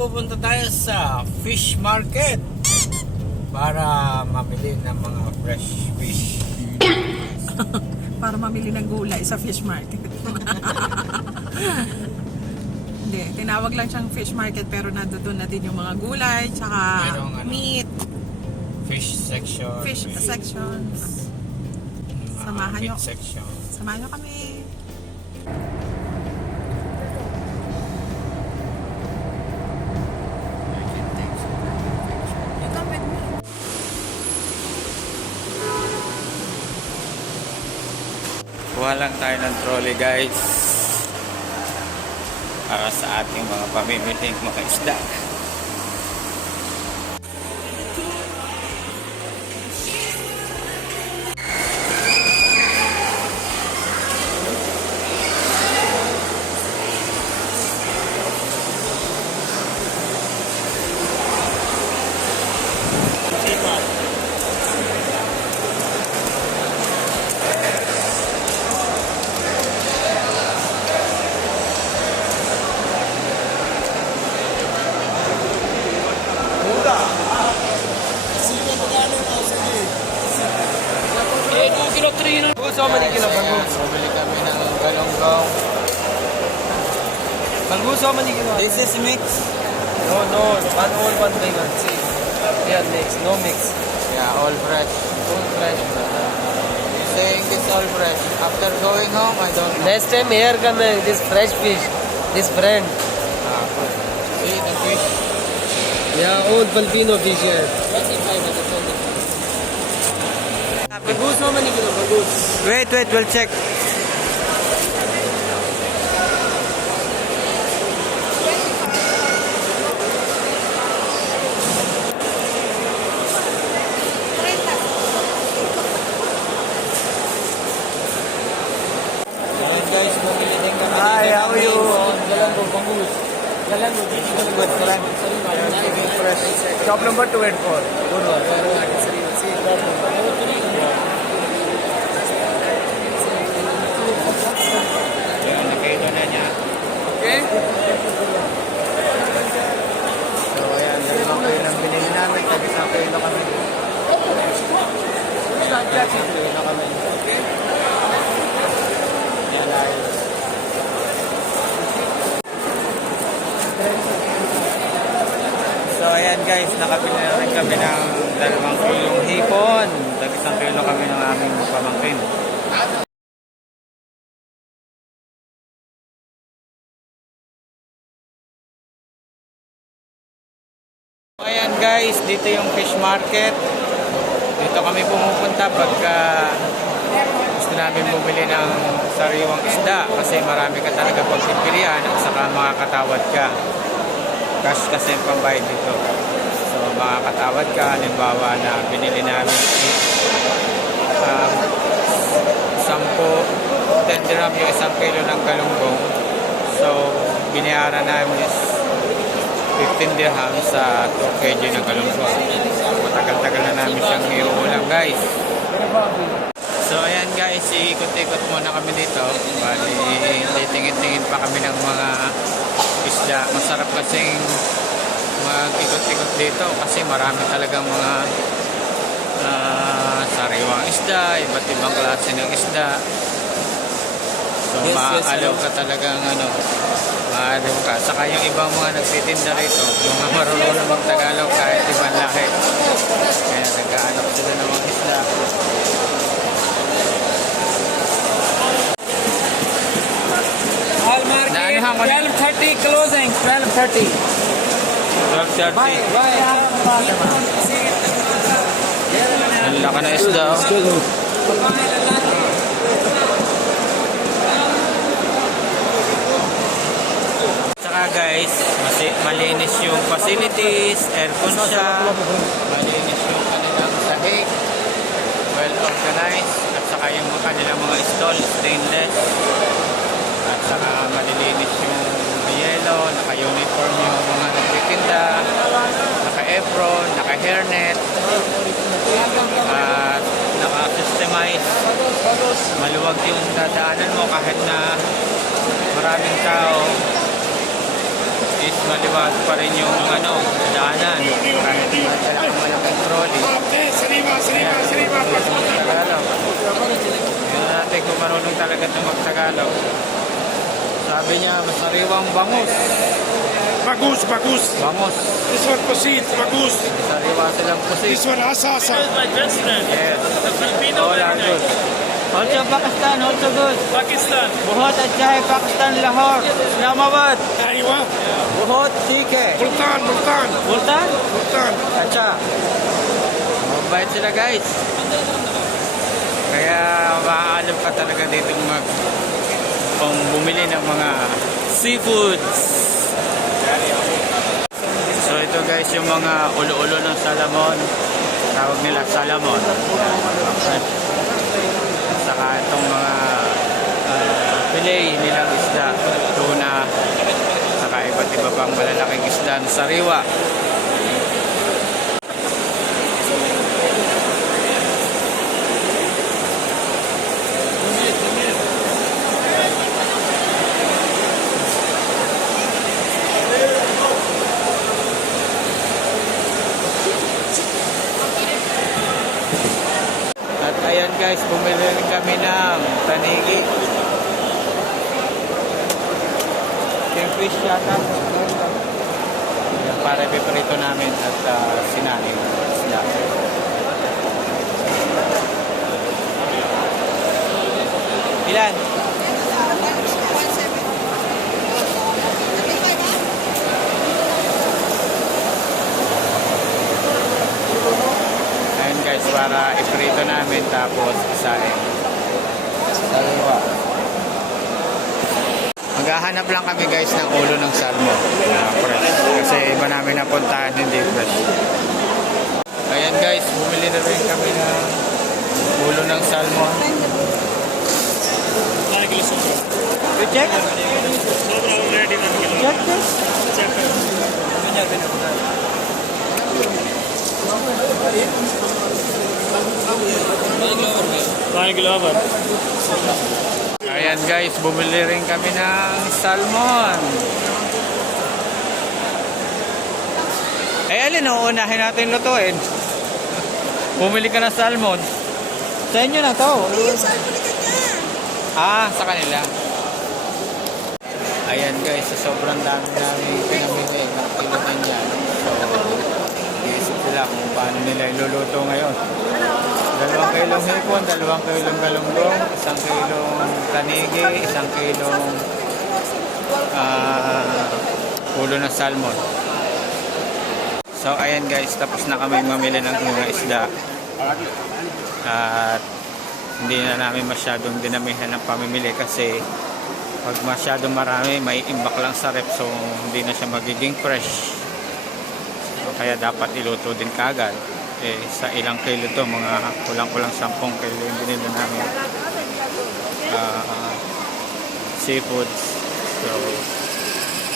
pupunta tayo sa fish market para mamili ng mga fresh fish. para mamili ng gulay sa fish market. Hindi, tinawag lang siyang fish market pero nandoon na din yung mga gulay, tsaka Merong ano, meat, Fish section. fish sections. mga samahan nyo. section. Samahan nyo kami. Kuha lang tayo ng trolley guys para sa ating mga pamimiling mga isda. Ikino bagus. Bumili kami ng galonggong. Bagus man ikino. This is mix. No, no, one all one one. See. Yeah, mix, no mix. Yeah, all fresh. All fresh. You saying it's all fresh. After going home, I don't know. Next time here come uh, this fresh fish. This brand. Ah, see the fish. Yeah, old Filipino fish here. Bagus man ikino, bagus. Wait, wait, we'll check. Ayan guys, bumili din kami. Hi, how are you? Galango, bangus. Galango, good friend. fresh. Shop number 284. Good one. Ayan, Okay? So ayan, dalawang kayo ng binili namin. Kami. Isang kilo kami. Ayan, ayos. So ayan guys, nakabili na rin kami ng dalawang kilong hipon. Tag-isang kilo kami ng aming pamangkin. Ayan guys, dito yung fish market. Dito kami pumupunta pagka gusto namin bumili ng sariwang isda kasi marami ka talaga pagpipilian at saka makakatawad ka. Cash kasi ang pambayad dito. So makakatawad ka, halimbawa na binili namin um, 10, 10 dirham yung isang kilo ng galunggong. So binayaran namin is 15 dirham sa 2 kg ng galunggong. Matagal-tagal na namin siyang iuulam guys. So ayan guys, iikot-ikot muna kami dito. Bali, titingin-tingin pa kami ng mga isda. Masarap kasing mag-ikot-ikot dito kasi marami talagang mga ah, sariwang isda, iba't ibang klase ng isda. So Yes, yes, maaalaw ka talagang ano, maaalaw ka. Saka yung ibang mga nagtitinda rito, mga marunong mag Tagalog kahit ibang lahi. Kaya nag-aanap sila ng mga isda. All market. Naano ko na- 12.30 closing. 12.30. 12.30. Ang laka na isda. oh. Saka guys, masi- malinis yung facilities, aircon siya, malinis yung kanilang sahig, well organized, at saka yung kanilang mga stall, stainless, at saka malilinis yung yellow, naka-uniform yung mga nagtitinda, naka-apron, naka-hairnet, at naka-systemize. Maluwag yung dadaanan mo kahit na maraming tao. Is maliwag pa rin yung ano, daanan. Kang malaking trolley. Tagalog. Tingnan natin kung marunong talaga ito mag-Tagalog. Sabi niya, masariwang bangus. Bagus, bagus. Bangus. This one proceed, bagus. Sariwa silang pusit. This one asasa. my best friend. Yes. The Filipino All are good Also Pakistan, also good. Pakistan. बहुत अच्छा है पाकिस्तान लाहौर इस्लामाबाद Aywa. बहुत ठीक है Multan, Multan, बोलता Multan. अच्छा mabait sila guys kaya maaalam ka talaga dito mag pang bumili ng mga seafoods so ito guys yung mga ulo-ulo ng salamon tawag nila salamon saka Fillet nilang isda tuna saka iba't iba pang malalaking isda na sariwa At ayan guys, bumili rin kami ng tanigi. Kingfish yata. Ayan, para piprito namin at uh, sinanin. Isda. Ilan? Ayan guys, para iprito namin tapos isain. Dalawa. Maghahanap lang kami guys ng ulo ng salmo na fresh. Kasi iba namin napuntahan hindi fresh. Ayan guys, bumili na rin kami ng ulo ng salmon. Check? Check this? Ayan guys, bumili rin kami ng salmon. Eh, alin ang unahin natin lutuin? Bumili ka ng salmon. Sa inyo na to. Ah, sa kanila. Ayan guys, sa sobrang dami namin pinamili ng kilutan dyan. So, iisip sila kung paano nila iluluto ngayon. Dalawang kilong hipon, dalawang kilong galunggong, isang kilong tanigi, isang kilong ah, ulo ng salmon. So ayan guys, tapos na kami mamili ng mga isda. At hindi na namin masyadong dinamihan ng pamimili kasi pag masyadong marami, may imbak lang sa rep so hindi na siya magiging fresh. So, kaya dapat iluto din kagad. Eh, sa ilang kilo to, mga kulang-kulang 10 kilo yung binili namin. Ah, seafoods. So,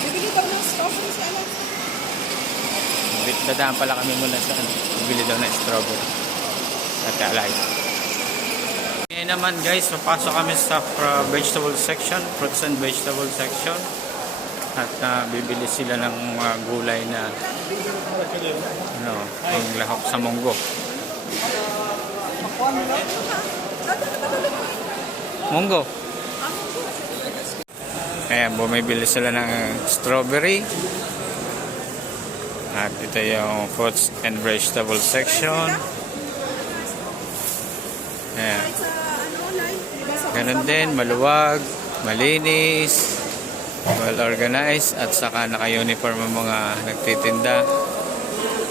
Bibili. Bit- Dadaan pala kami muna sa ano, bili daw ng strawberry at alay. Ngayon naman guys, papasok kami sa uh, vegetable section, fruits and vegetable section. At uh, bibili sila ng mga gulay na ano, yung lahok sa munggo. Munggo. Ayan, bumibili sila ng strawberry. At ito yung fruits and vegetable section. Ayan. Ganun din, maluwag, malinis, well organized, at saka naka-uniform ang mga nagtitinda.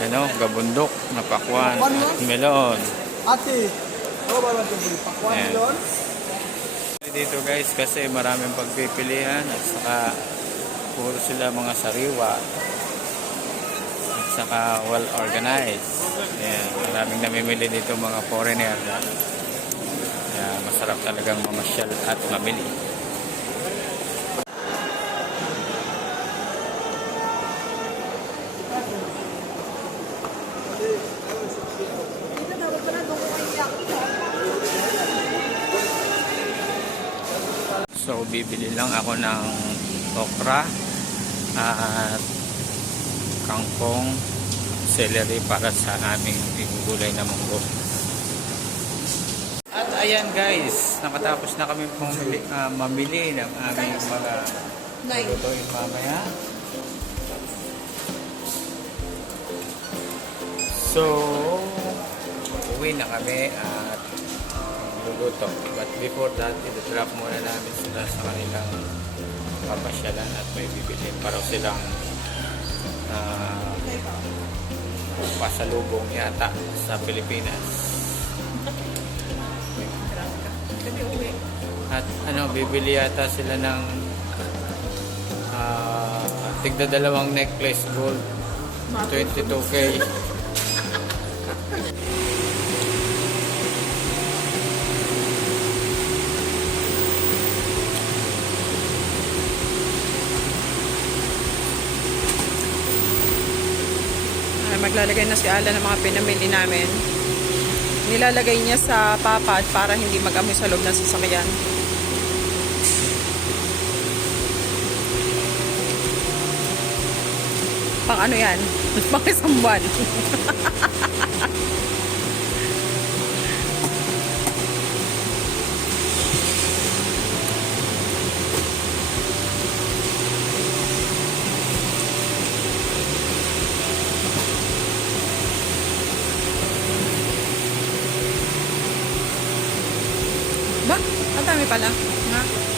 Ano, gabundok, napakwan, at melon. Ate, ano? Pakwan yun? Dito guys, kasi maraming pagpipilian at saka puro sila mga sariwa at saka well organized. Ayan, maraming namimili dito mga foreigner. Kaya masarap talagang mamasyal at mamili. So bibili lang ako ng okra at kangkong celery para sa aming gulay na munggo. At ayan guys, nakatapos na kami pumili, ah, mamili ng aming mga lutuin mamaya. So, uwi na kami at luluto. But before that, ito-drop muna namin sila sa kanilang papasyalan at may bibili para silang uh, pasalubong yata sa Pilipinas. At ano, bibili yata sila ng uh, tigda dalawang necklace gold 22k. Maglalagay na si Alan ng mga pinamili namin. Nilalagay niya sa papad para hindi mag-amoy sa loob ng sasakyan. Pang ano yan? Pang isang buwan. pala. Ha?